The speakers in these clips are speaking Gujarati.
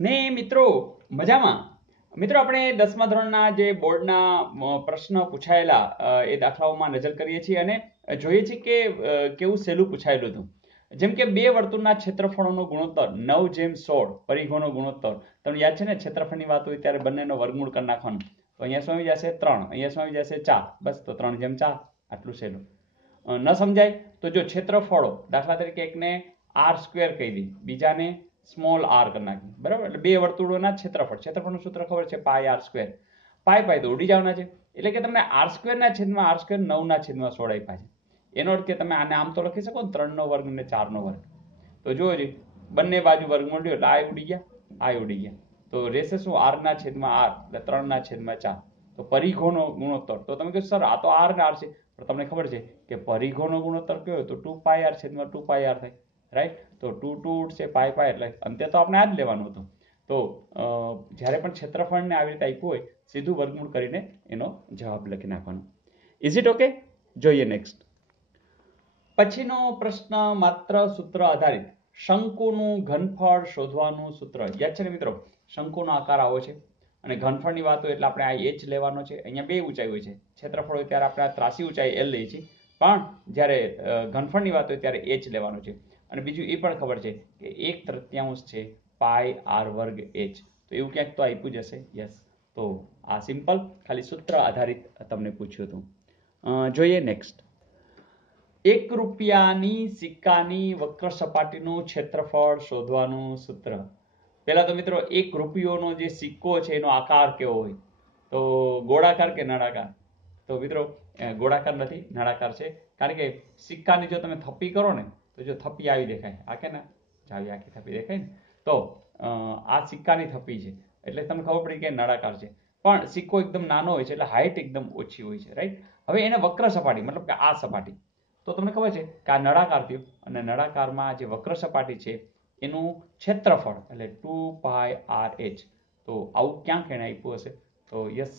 ને મિત્રો મજામાં? મિત્રો આપણે 10મા ધોરણના જે બોર્ડના પ્રશ્ન પૂછાયેલા એ દાખલાઓમાં નજર કરીએ છીએ અને જોઈએ છીએ કે કેવું સહેલું પૂછાયેલું હતું. જેમ કે બે વર્તુળના ક્ષેત્રફળોનો ગુણોત્તર 9:16 પરિઘોનો ગુણોત્તર. તમને યાદ છે ને, ક્ષેત્રફળની વાત હોય ત્યારે બંનેનો વર્ગમૂળ કરી નાખવાનું. તો અહીંયા શું આવી જશે? 3. અહીંયા શું આવી જશે? 4. બસ, તો 3/4. આટલું સહેલું. ન સમજાય તો જો ક્ષેત્રફળો, દાખલા તરીકે એકને r² કહી દી, બીજાને સ્મોલ r કરી નાખી, બરાબર? એટલે બે વર્તુળોના ક્ષેત્રફળનું સૂત્ર ખબર છે, πr². પાઈ તો ઉડી જવાના છે. એટલે કે તમને r² ના છેદમાં r², 9/16 આપ્યા છે. એનો અર્થ કે તમે આને આમ તો લખી શકો ને, 3નો વર્ગ અને 4નો વર્ગ. તો જુઓ જી, બંને બાજુ વર્ગમૂળ લ્યો એટલે આ ઉડી ગયા, આ ઉડી ગયા. તો રહેશે શું? r/r એટલે 3/4. તો પરિઘોનો ગુણોત્તર. તો તમે કહો સર આ તો r ને r છે, પણ તમને ખબર છે કે પરિઘોનો ગુણોત્તર કયો હોય તો 2πr/2πr થાય, રાઈટ? તો 2 2 ઉડશે, પાઈ એટલે અંતે તો આપણે આ જ લેવાનું હતું. તો જ્યારે પણ ક્ષેત્રફળને આવી રીતે આપ્યું હોય, સીધું વર્ગમૂળ કરીને એનો જવાબ લખી નાખવાનો. Is it okay? જોઈએ નેક્સ્ટ. પછીનો પ્રશ્ન માત્ર સૂત્ર આધારિત. શંકુનું ઘનફળ શોધવાનું સૂત્ર. યાદ છે ને મિત્રો, શંકુનો આકાર આવો છે અને ઘનફળની વાત હોય એટલે આપણે આ h લેવાનો છે. અહીંયા બે ઊંચાઈ હોય છે. ક્ષેત્રફળ હોય ત્યારે આપણે આ ત્રાસી ઊંચાઈ l લઈએ છીએ, પણ જ્યારે ઘનફળની વાત હોય ત્યારે h લેવાનો છે. અને બીજું એ પણ ખબર છે કે 1/3 છે πr² h. તો એવું ક્યાંક તો આપ્યું જ હશે. યસ. તો આ સિમ્પલ ખાલી સૂત્ર આધારિત તમને પૂછ્યું હતું. જોઈએ નેક્સ્ટ. 1 રૂપિયાની સિક્કાની વક્ર સપાટીનું ક્ષેત્રફળ શોધવાનું સૂત્ર. પહેલા તો મિત્રો 1 રૂપિયોનો જે સિક્કો છે એનો આકાર કેવો હોય? તો ગોળાકાર કે નળાકાર? તો મિત્રો ગોળાકાર નથી, નળાકાર છે. કારણ કે સિક્કાની જો તમે થપ્પી કરો ને, તો જો થપ્પી આવી દેખાય, આ કે ના આવી આખી થપ્પી દેખાય ને, તો આ સિક્કાની થપ્પી છે, એટલે તમને ખબર પડી કે નળાકાર છે. પણ સિક્કો એકદમ નાનો હોય છે એટલે હાઈટ એકદમ ઓછી હોય છે, રાઈટ? હવે એને વક્ર સપાટી, મતલબ કે આ સપાટી, તો તમને ખબર છે કે આ નળાકાર થયું, અને નળાકારમાં જે વક્ર સપાટી છે એનું ક્ષેત્રફળ એટલે 2πrh. તો આવું ક્યાં કેણે આપ્યું હશે? તો યસ,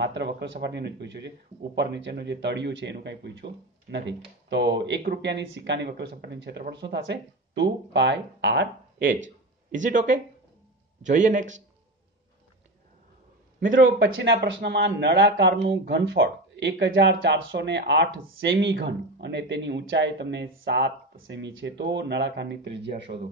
માત્ર વક્ર સપાટીનું જ પૂછ્યું છે. ઉપર નીચેનું જે તળિયું છે એનું કંઈ પૂછ્યું નથી. તો 1 રૂપિયાની સિક્કાની વક્ર સપાટીનું ક્ષેત્રફળ શું થશે? 2πrh. Is it okay? જોઈએ નેક્સ્ટ. મિત્રો પછીના પ્રશ્નમાં નળાકારનું ઘનફળ 1408 સેમી ઘન અને તેની ઊંચાઈ તમને 7 સેમી છે. તો નળાકારની ત્રિજ્યા શોધો.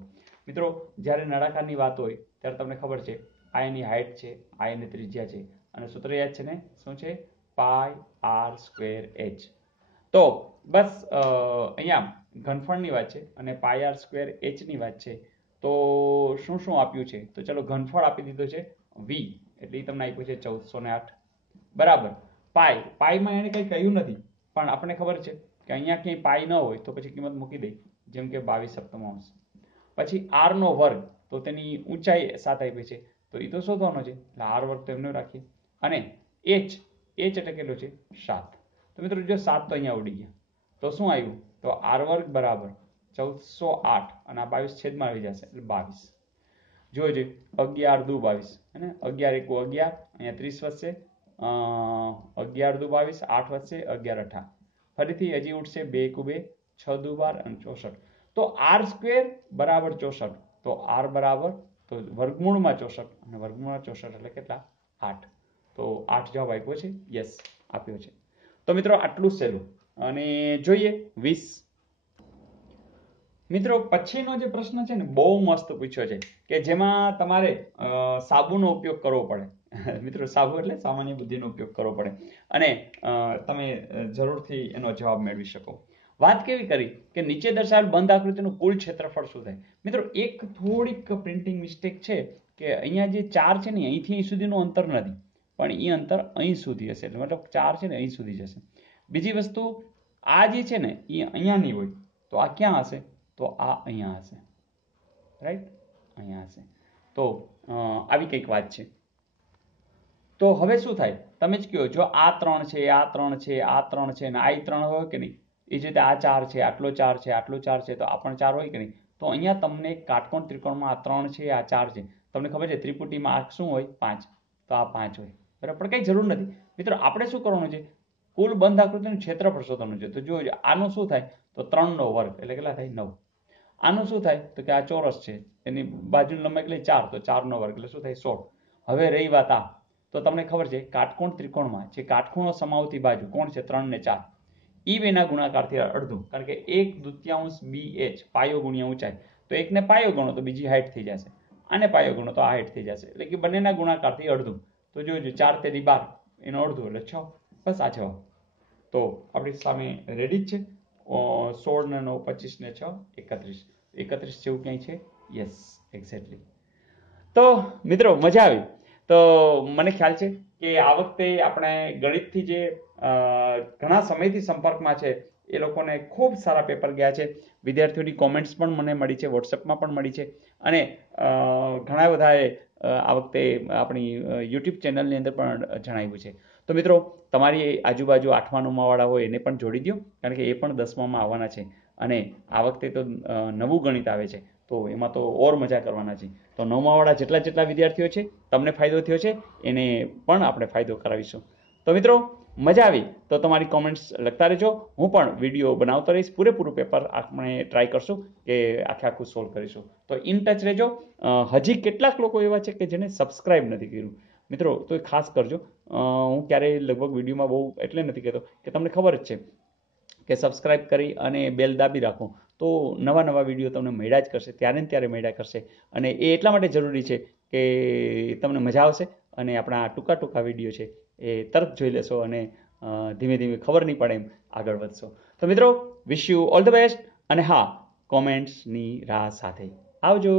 મિત્રો જ્યારે નળાકારની વાત હોય ત્યારે તમને ખબર છે આ એની હાઈટ છે, આ એની ત્રિજ્યા છે, અને સૂત્ર યાદ છે ને, શું છે? πr²h. તો બસ અહીંયા ઘનફળની વાત છે અને πr²h ની વાત છે. તો શું શું આપ્યું છે? તો ચલો, ઘનફળ આપી દીધો છે v, એટલે તમને આપ્યું છે 1408. બરાબર. પાઈમાં એને કંઈ કહ્યું નથી, પણ આપણને ખબર છે કે અહીંયા ક્યાંય પાઈ ન હોય તો પછી કિંમત મૂકી દઈ, જેમ કે 22/7. પછી r નો વર્ગ, તો તેની ઊંચાઈ 7 આપી છે, તો એ તો શોધવાનો છે, એટલે r વર્ગ તો એમને રાખીએ. અને h એટલે કેટલું છે? 7. તો મિત્રો જો 7 તો અહીંયા ઉડી ગયા, તો શું આવ્યું? તો r વર્ગ બરાબર 1408 અને આ 22 છેદમાં આવી જશે એટલે 22. જોજો, 11 દુ 22, હે 11 એકુ 11, અહીંયા 30 વધશે, 11 દુ 22, 8 વધશે, 11 18. ફરીથી હજી ઉઠશે 2 એકુ 2, 6 દુ 12 અને 64. તો r² બરાબર 64. તો r બરાબર, તો વર્ગમૂળમાં 64 અને વર્ગમૂળમાં 64 એટલે કેટલા? 8. તો 8 જવાબ આપ્યો છે. યસ, આપ્યો છે. તો મિત્રો આટલું સહેલું. અને જોઈએ 20. મિત્રો પછીનો જે પ્રશ્ન છે ને, બહુ મસ્ત પૂછ્યો છે, કે જેમાં તમારે સાબુનો ઉપયોગ કરવો પડે. મિત્રો સાબુ એટલે સામાન્ય બુદ્ધિનો ઉપયોગ કરવો પડે અને તમે જરૂરથી એનો જવાબ મેળવી શકો. વાત કેવી કરી કે નીચે દર્શાવેલ બંધ આકૃતિનું કુલ ક્ષેત્રફળ શું થાય? મિત્રો એક થોડીક પ્રિન્ટિંગ મિસ્ટેક છે કે અહીંયા જે 4 છે ને, અહીંથી અહીં સુધીનું અંતર નથી, પણ એ અંતર અહીં સુધી હશે, એટલે મતલબ 4 છે ને અહીં સુધી જશે. બીજી વસ્તુ, આ જે છે ને એ અહીંયા નહીં હોય, તો આ ક્યાં હશે? તો આ અહીંયા હશે, રાઈટ? અહીંયા હશે. તો આવી કંઈક વાત છે. તો હવે શું થાય તમે જ કહો. જો આ 3 છે, આ 3 છે, આ 3 છે અને આ 3 હોય કે નહીં, એ જ રીતે આ 4 છે, આટલો 4 છે, આટલો 4 છે, તો આ પણ 4 હોય કે નહીં. તો અહીંયા તમને કાટકોણ ત્રિકોણમાં આ 3 છે, આ 4 છે. તમને ખબર છે ત્રિપુટીમાં આ શું હોય? 5. તો આ 5 હોય, બરાબર. પણ કંઈ જરૂર નથી મિત્રો. આપણે શું કરવાનું છે? કુલ બંધ આકૃતિનું ક્ષેત્રફળ શોધવાનું છે. તો જો આનું શું થાય? તો 3 નો વર્ગ એટલે કેટલા થાય? 9. આનું શું થાય તો કે આ ચોરસ છે, એની બાજુની લંબાઈ કેટલી 4, તો 4 નો વર્ગ એટલે શું થાય 16. હવે રહી વાત આ, તો તમને ખબર છે કાટકોણ ત્રિકોણમાં જે કાટખૂણો સમાવતી બાજુ કોણ છે 3 ને 4, ઈ બેના ગુણાકારથી અડધું, કારણ કે 1/2 BH પાયો ગુણ્યા ઊંચાઈ, તો એકને પાયો ગણો તો બીજી હાઈટ થઈ જશે, આને પાયો ગણો તો આ હાઈટ થઈ જશે, એટલે કે બંનેના ગુણાકારથી અડધું. તો જોજો 4 તેરી 12, એનો અડધું એટલે 6. બસ આ જવાબ. તો આપણી સામે રેડી જ છે. 16 ને 9 25 ને 6 31. 31 જેવું ક્યાંય છે? Yes, exactly. તો મિત્રો મજા આવી. તો મને ખ્યાલ છે કે આ વખતે આપણે ગણિતથી જે ઘણા સમયથી સંપર્કમાં છે એ લોકોને ખૂબ સારા પેપર ગયા છે. વિદ્યાર્થીઓની કોમેન્ટ્સ પણ મને મળી છે, વોટ્સએપમાં પણ મળી છે, અને ઘણા બધાએ આ વખતે આપણી યુટ્યુબ ચેનલની અંદર પણ જણાવ્યું છે. તો મિત્રો તમારી આજુબાજુ 8મા 9મા વાળા હોય એને પણ જોડી દો, કારણ કે એ પણ 10મામાં આવવાના છે, અને આ વખતે તો નવું ગણિત આવે છે, તો એમાં તો ઓર મજા કરવાના છે. તો 9મા વાળા જેટલા વિદ્યાર્થીઓ છે તમને ફાયદો થયો છે એને પણ આપણે ફાયદો કરાવીશું. તો મિત્રો મજા આવી તો તમારી કોમેન્ટ્સ લખતા રહેજો, હું પણ વિડીયો બનાવતો રહીશ, પૂરેપૂરું પેપર આપણે ટ્રાય કરશું કે આખું સોલ્વ કરીશું. તો ઇન ટચ રહેજો. હજી કેટલાક લોકો એવા છે કે જેને સબસ્ક્રાઇબ નથી કર્યું મિત્રો, તો એ ખાસ કરજો. હું ક્યારેય લગભગ વિડીયોમાં બહુ એટલે નથી કહેતો કે તમને ખબર જ છે કે સબસ્ક્રાઇબ કરી અને બેલ દાબી રાખો તો નવા વિડીયો તમને મળ્યા જ કરશે, ત્યારે ને ત્યારે મળ્યા કરશે. અને એ એટલા માટે જરૂરી છે કે તમને મજા આવશે અને આપણા ટૂંકા વિડીયો છે એ તરત જોઈ લેશો અને ધીમે ધીમે ખબર નહીં પડે એમ આગળ વધશો. તો મિત્રો wish you all the best, અને હા, કોમેન્ટ્સની રાહ સાથે આવજો.